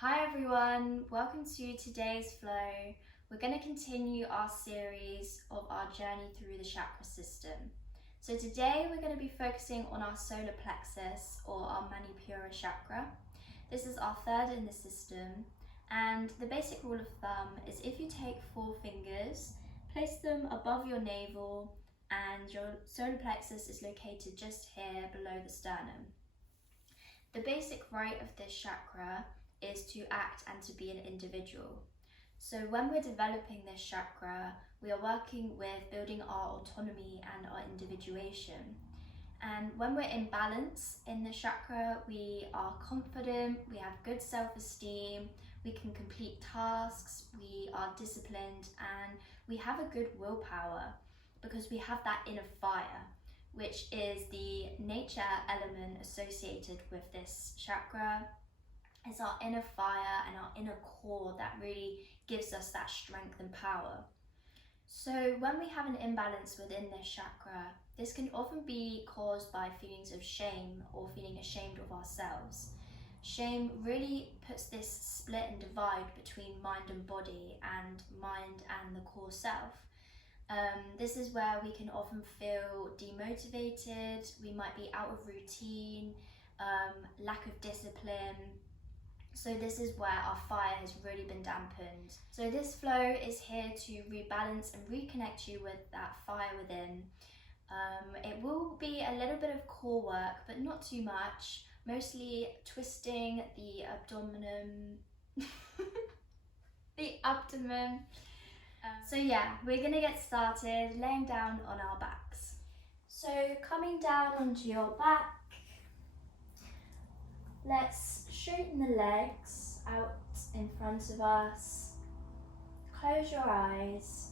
Hi everyone, welcome to today's flow. We're going to continue our series of our journey through the chakra system. So today we're going to be focusing on our solar plexus or our Manipura Chakra. This is our third in the system, and the basic rule of thumb is if you take 4 fingers, place them above your navel, and your solar plexus is located just here below the sternum. The basic right of this chakra is to act and to be an individual. So when we're developing this chakra, we are working with building our autonomy and our individuation. And when we're in balance in the chakra, we are confident, we have good self-esteem, we can complete tasks, we are disciplined, and we have a good willpower because we have that inner fire, which is the nature element associated with this chakra. It's our inner fire and our inner core that really gives us that strength and power. So when we have an imbalance within this chakra, this can often be caused by feelings of shame or feeling ashamed of ourselves. Shame really puts this split and divide between mind and body and mind and the core self. This is where we can often feel demotivated, we might be out of routine, lack of discipline. So this is where our fire has really been dampened. So this flow is here to rebalance and reconnect you with that fire within. It will be a little bit of core work, but not too much. Mostly twisting the abdomen. the abdomen. So yeah, we're gonna get started laying down on our backs. So coming down onto your back, let's straighten the legs out in front of us. Close your eyes.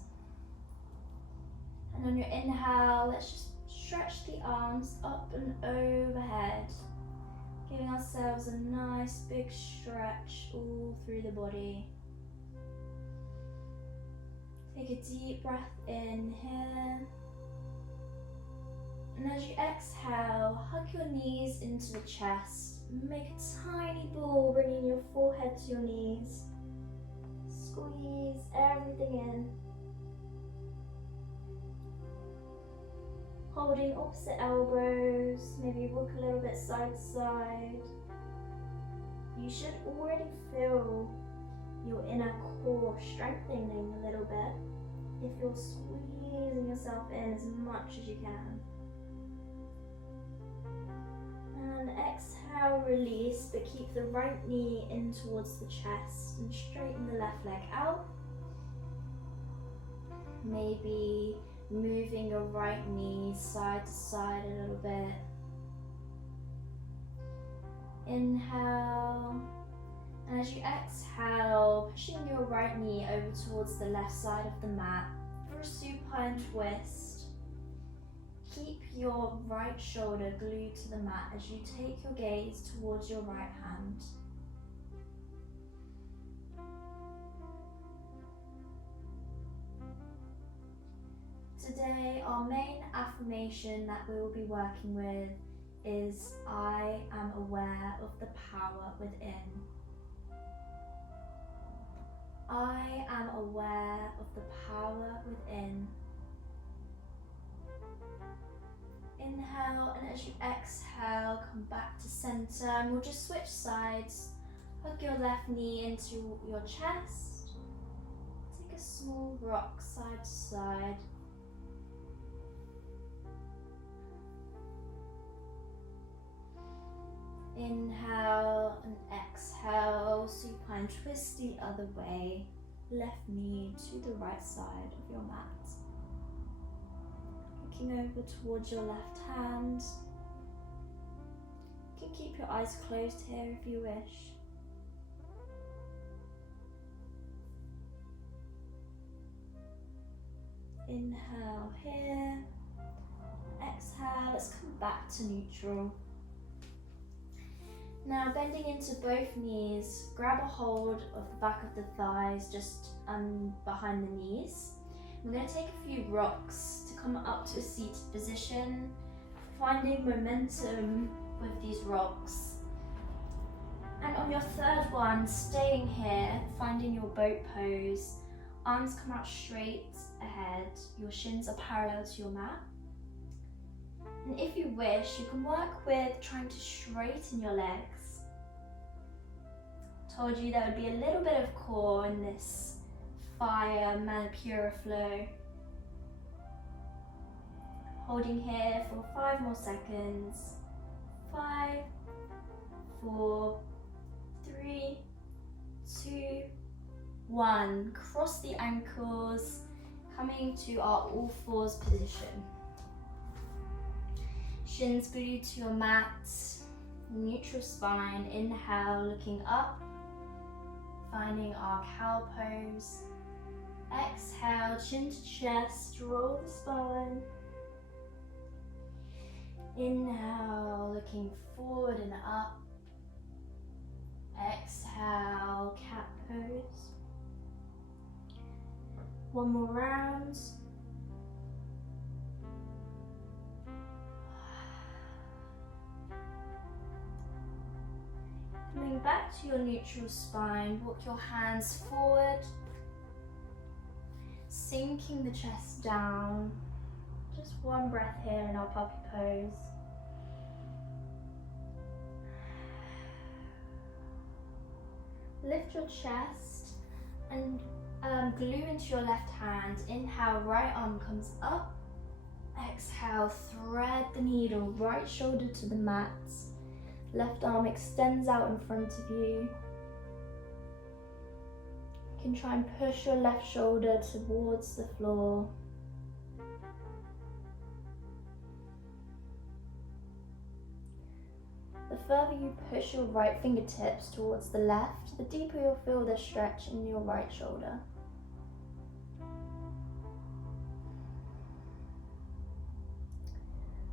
And on your inhale, let's just stretch the arms up and overhead, giving ourselves a nice big stretch all through the body. Take a deep breath in here. And as you exhale, hug your knees into the chest. Make a tiny ball, bringing your forehead to your knees. Squeeze everything in. Holding opposite elbows, maybe rock a little bit side to side. You should already feel your inner core strengthening a little bit if you're squeezing yourself in as much as you can. And exhale, release, but keep the right knee in towards the chest and straighten the left leg out. Maybe moving your right knee side to side a little bit. Inhale, and as you exhale, pushing your right knee over towards the left side of the mat for a supine twist. Keep your right shoulder glued to the mat as you take your gaze towards your right hand. Today, our main affirmation that we will be working with is I am aware of the power within. I am aware of the power within. Inhale, and as you exhale, come back to center, and we'll just switch sides. Hug your left knee into your chest. Take a small rock side to side. Inhale and exhale, supine twist the other way. Left knee to the right side of your mat. Looking over towards your left hand. You can keep your eyes closed here if you wish. Inhale here. Exhale, let's come back to neutral. Now bending into both knees, grab a hold of the back of the thighs just behind the knees. We're going to take a few rocks to come up to a seated position, finding momentum with these rocks. And on your third one, staying here, finding your boat pose, arms come out straight ahead, your shins are parallel to your mat. And if you wish, you can work with trying to straighten your legs. Told you there would be a little bit of core in this fire Manipura flow. Holding here for 5 more seconds. 5, 4, 3, 2, 1. Cross the ankles, coming to our all fours position. Shins glued to your mat, neutral spine. Inhale, looking up, finding our cow pose. Exhale, chin to chest, roll the spine. Inhale, looking forward and up. Exhale, cat pose. One more round. Coming back to your neutral spine, walk your hands forward, sinking the chest down. Just one breath here in our puppy pose. Lift your chest and glue into your left hand. Inhale, right arm comes up. Exhale, thread the needle, right shoulder to the mat. Left arm extends out in front of you. You can try and push your left shoulder towards the floor. The further you push your right fingertips towards the left, the deeper you'll feel the stretch in your right shoulder.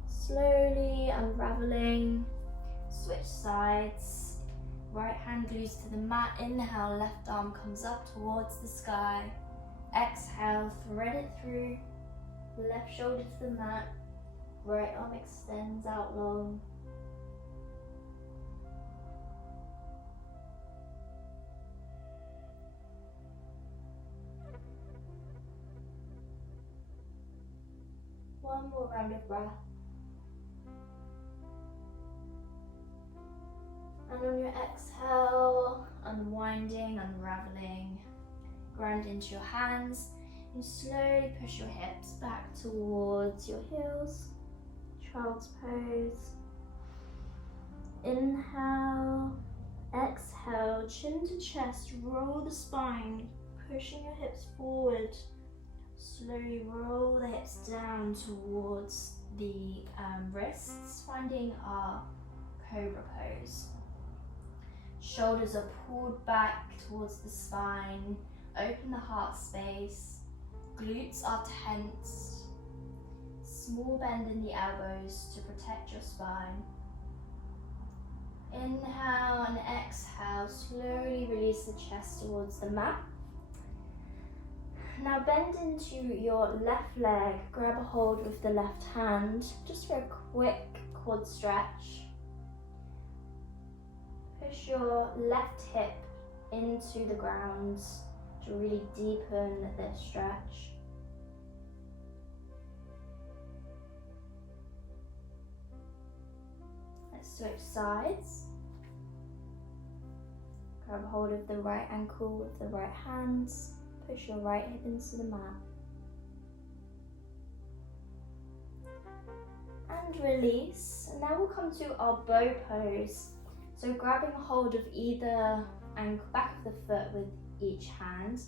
Slowly unraveling, switch sides. Right hand glues to the mat. Inhale, left arm comes up towards the sky. Exhale, thread it through. Left shoulder to the mat. Right arm extends out long. One more round of breath. And on your exhale, unwinding, unraveling, ground into your hands. You slowly push your hips back towards your heels. Child's pose. Inhale, exhale, chin to chest, roll the spine, pushing your hips forward. Slowly roll the hips down towards the wrists, finding our cobra pose. Shoulders are pulled back towards the spine. Open the heart space. Glutes are tense. Small bend in the elbows to protect your spine. Inhale and exhale. Slowly release the chest towards the mat. Now bend into your left leg. Grab a hold with the left hand, just for a quick quad stretch. Push your left hip into the ground to really deepen this stretch. Let's switch sides. Grab hold of the right ankle with the right hands. Push your right hip into the mat. And release. And now we'll come to our bow pose. So grabbing a hold of either ankle, back of the foot with each hand.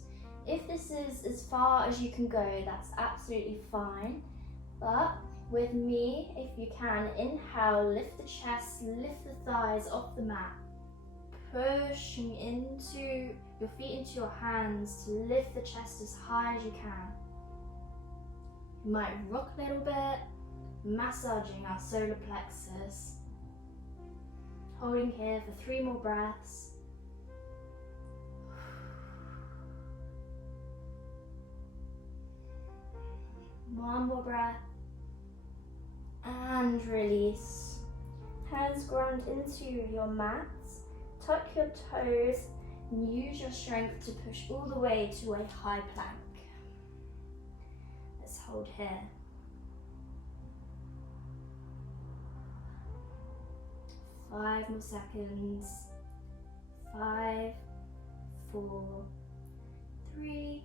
If this is as far as you can go, that's absolutely fine. But with me, if you can, inhale, lift the chest, lift the thighs off the mat. Pushing into your feet into your hands to lift the chest as high as you can. You might rock a little bit, massaging our solar plexus. Holding here for 3 more breaths. One more breath. And release. Hands ground into your mat. Tuck your toes and use your strength to push all the way to a high plank. Let's hold here. 5 more seconds. 5, 4, 3,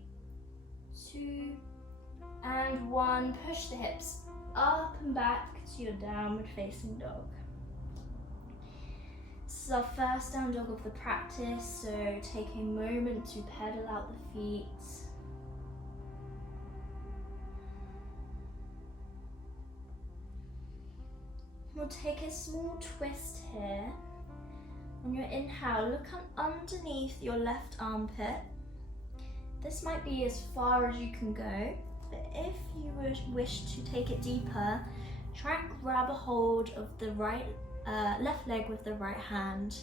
2, and 1. Push the hips up and back to your downward facing dog. This is our first down dog of the practice, so take a moment to pedal out the feet. We'll take a small twist here. On your inhale, look underneath your left armpit. This might be as far as you can go, but if you would wish to take it deeper, try and grab a hold of the left leg with the right hand,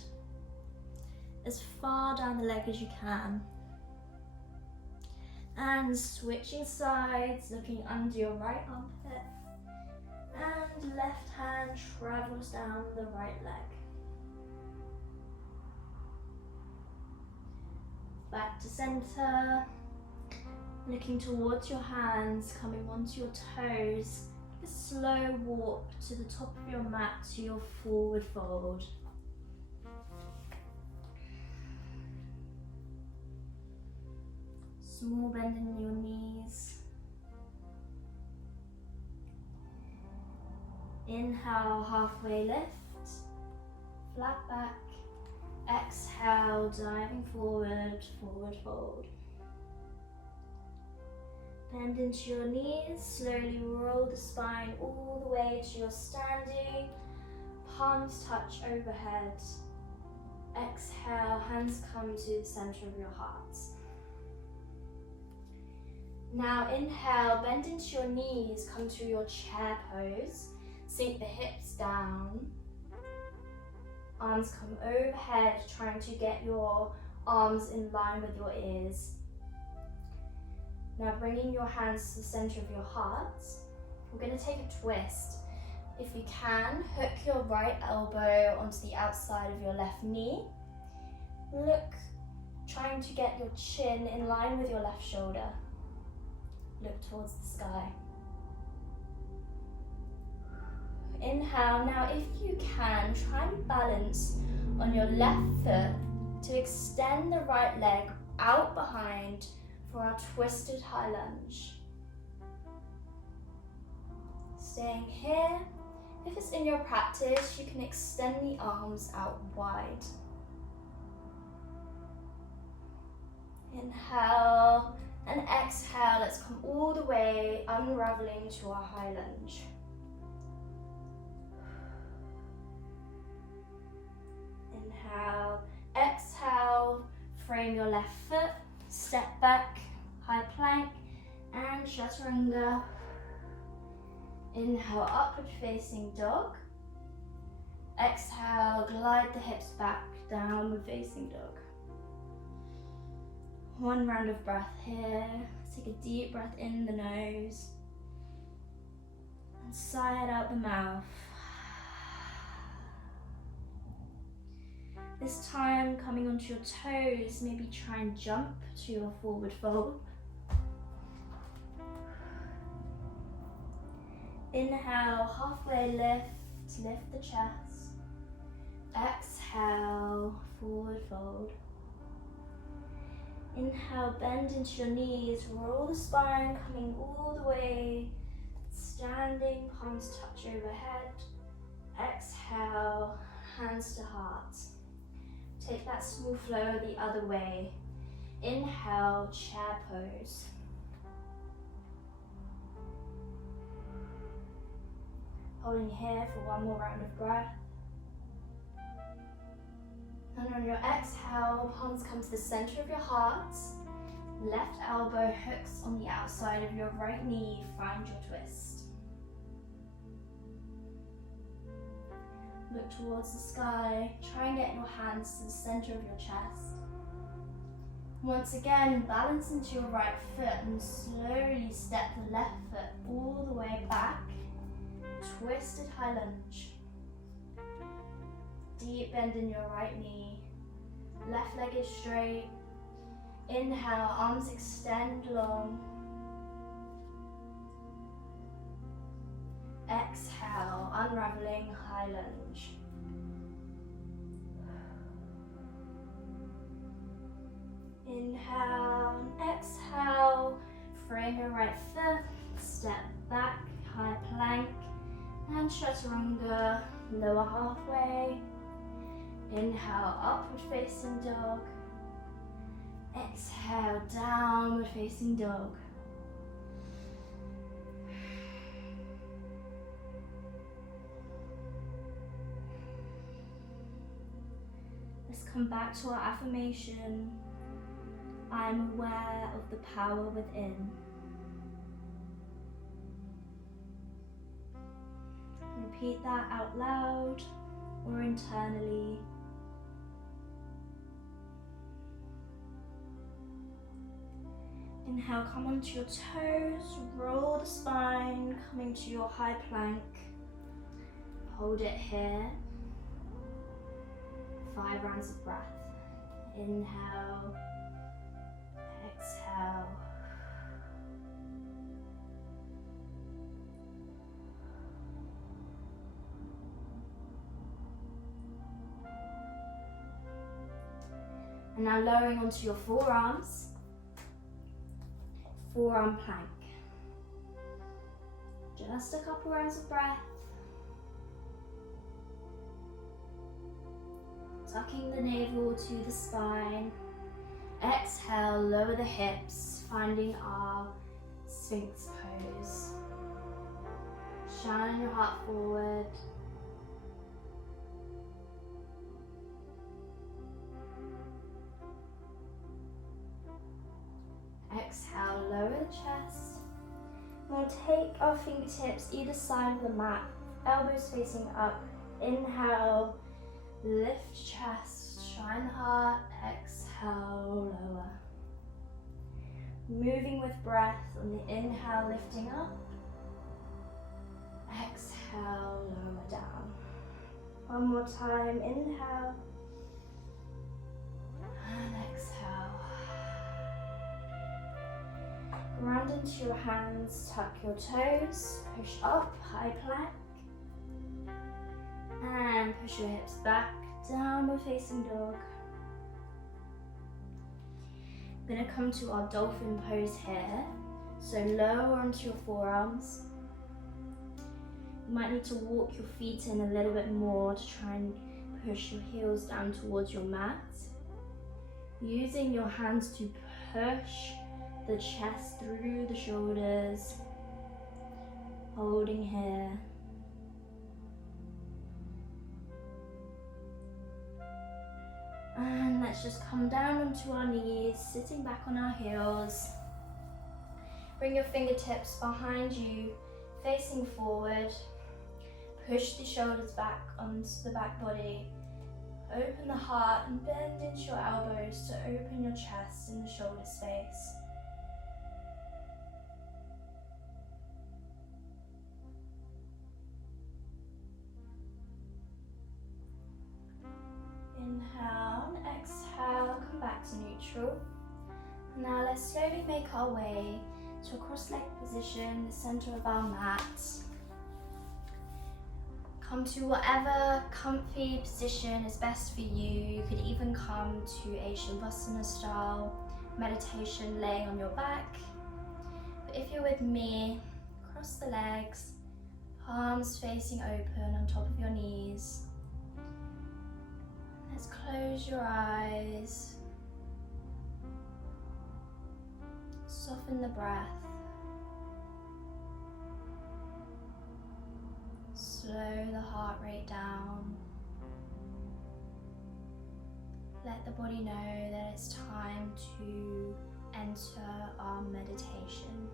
as far down the leg as you can. And switching sides, looking under your right armpit, and left hand travels down the right leg. Back to center, looking towards your hands, coming onto your toes. A slow walk to the top of your mat to your forward fold. Small bend in your knees. Inhale, halfway lift, flat back. Exhale, diving forward, forward fold. Bend into your knees, slowly roll the spine all the way to your standing. Palms touch overhead. Exhale, hands come to the center of your heart. Now inhale, bend into your knees, come to your chair pose. Sink the hips down. Arms come overhead, trying to get your arms in line with your ears. Now bringing your hands to the center of your heart, we're going to take a twist. If you can, hook your right elbow onto the outside of your left knee. Look, trying to get your chin in line with your left shoulder. Look towards the sky. Inhale. Now if you can, try and balance on your left foot to extend the right leg out behind for our twisted high lunge. Staying here. If it's in your practice, you can extend the arms out wide. Inhale and exhale. Let's come all the way, unraveling to our high lunge. Inhale, exhale, frame your left foot, step back, high plank, and chaturanga. Inhale, upward facing dog. Exhale, glide the hips back, downward facing dog. One round of breath here. Take a deep breath in the nose and sigh it out the mouth. This time, coming onto your toes, maybe try and jump to your forward fold. Inhale, halfway lift, lift the chest. Exhale, forward fold. Inhale, bend into your knees, roll the spine, coming all the way, standing, palms touch overhead. Exhale, hands to heart. Take that smooth flow the other way. Inhale, chair pose. Holding here for one more round of breath. And on your exhale, palms come to the center of your heart. Left elbow hooks on the outside of your right knee. Find your twist. Look towards the sky. Try and get your hands to the center of your chest. Once again, balance into your right foot and slowly step the left foot all the way back. Twisted high lunge. Deep bend in your right knee. Left leg is straight. Inhale, arms extend long. Exhale, unraveling high lunge. Inhale and exhale, frame your right foot, step back, high plank, and chaturanga, lower halfway. Inhale, upward facing dog. Exhale, downward facing dog. Let's come back to our affirmation. I'm aware of the power within. Repeat that out loud or internally. Inhale, come onto your toes, roll the spine, coming to your high plank. Hold it here. 5 rounds of breath. Inhale, exhale. And now lowering onto your forearms. Forearm plank. Just a couple rounds of breath. Tucking the navel to the spine. Exhale, lower the hips, finding our Sphinx pose. Shine your heart forward. Exhale, lower the chest. We'll take our fingertips either side of the mat, elbows facing up. Inhale, lift chest, shine the heart. Exhale, lower. Moving with breath on the inhale, lifting up. Exhale, lower down. One more time, inhale. And exhale. Ground into your hands, tuck your toes, push up, high plank. And push your hips back, downward facing dog. We're going to come to our dolphin pose here. So lower onto your forearms. You might need to walk your feet in a little bit more to try and push your heels down towards your mat. Using your hands to push the chest through the shoulders. Holding here. And let's just come down onto our knees, sitting back on our heels. Bring your fingertips behind you, facing forward. Push the shoulders back onto the back body. Open the heart and bend into your elbows to open your chest and the shoulder space. Inhale and exhale, come back to neutral. Now let's slowly make our way to a cross-legged position, the center of our mat. Come to whatever comfy position is best for you. You could even come to a Shavasana style meditation laying on your back. But if you're with me, cross the legs, palms facing open on top of your knees. Let's close your eyes. Soften the breath. Slow the heart rate down. Let the body know that it's time to enter our meditation.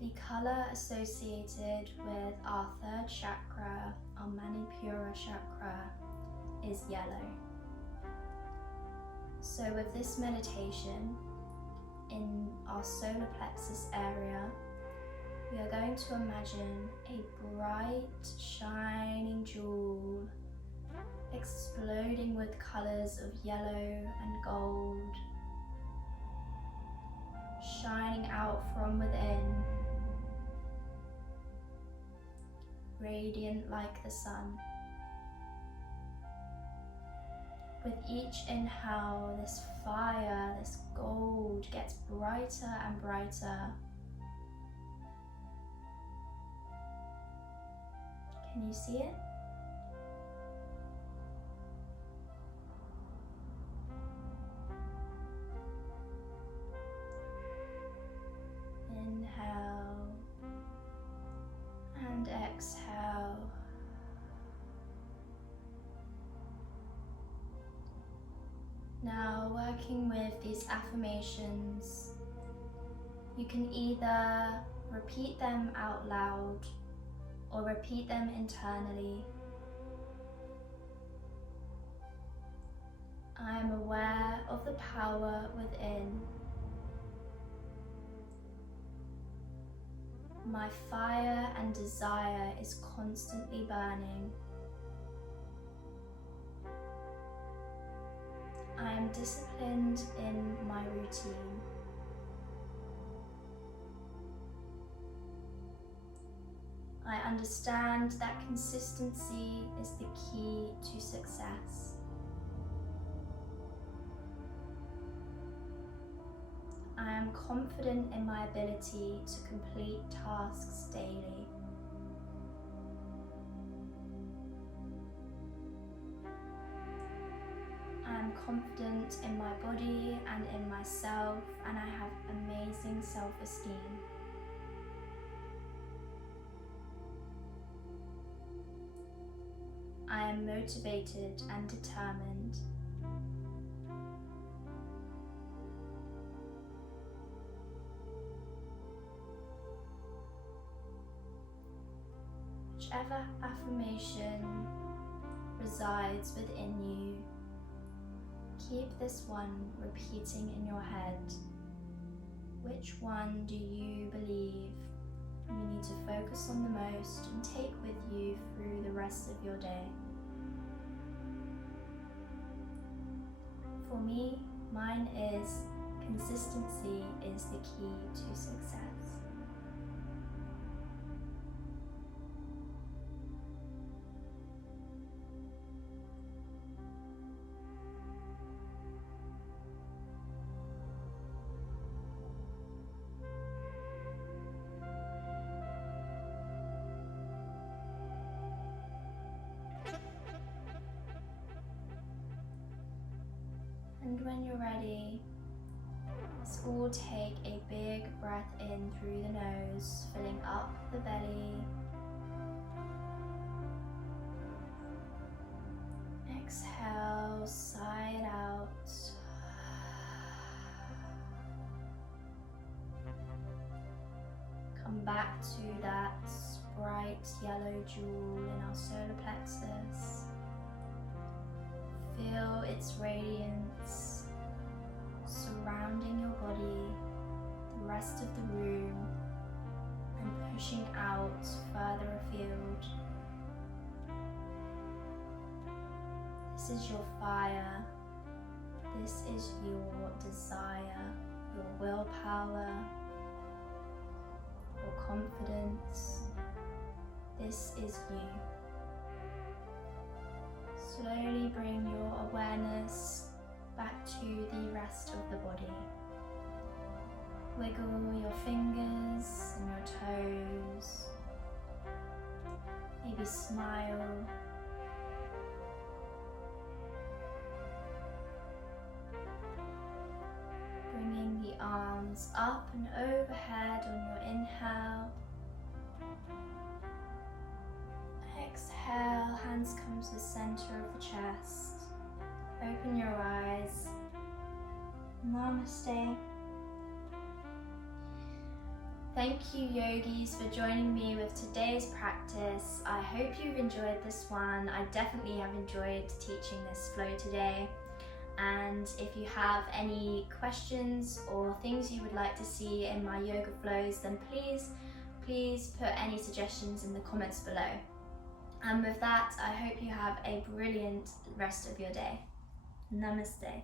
The colour associated with our third chakra, our Manipura Chakra, is yellow. So with this meditation, in our solar plexus area, we are going to imagine a bright, shining jewel exploding with colors of yellow and gold, shining out from within, radiant like the sun. With each inhale, this fire, this gold gets brighter and brighter. Can you see it? Inhale and exhale. Now, working with these affirmations, you can either repeat them out loud or repeat them internally. I am aware of the power within. My fire and desire is constantly burning. I am disciplined in my routine. I understand that consistency is the key to success. I am confident in my ability to complete tasks daily. I am confident in my body and in myself, and I have amazing self-esteem. I am motivated and determined. Whichever affirmation resides within you, keep this one repeating in your head. Which one do you believe you need to focus on the most and take with you through the rest of your day? For me, mine is consistency is the key to success. And when you're ready, let's all take a big breath in through the nose, filling up the belly. Exhale, sigh it out. Come back to that bright yellow jewel in our solar plexus. Feel its radiance surrounding your body, the rest of the room, and pushing out further afield. This is your fire. This is your desire, your willpower, your confidence. This is you. Slowly bring your awareness back to the rest of the body. Wiggle your fingers and your toes. Maybe smile. Bringing the arms up and overhead on your inhale. Exhale, hands come to the center of the chest. Open your eyes. Namaste. Thank you, yogis, for joining me with today's practice. I hope you've enjoyed this one. I definitely have enjoyed teaching this flow today. And if you have any questions or things you would like to see in my yoga flows, then please please put any suggestions in the comments below. And with that, I hope you have a brilliant rest of your day. Namaste.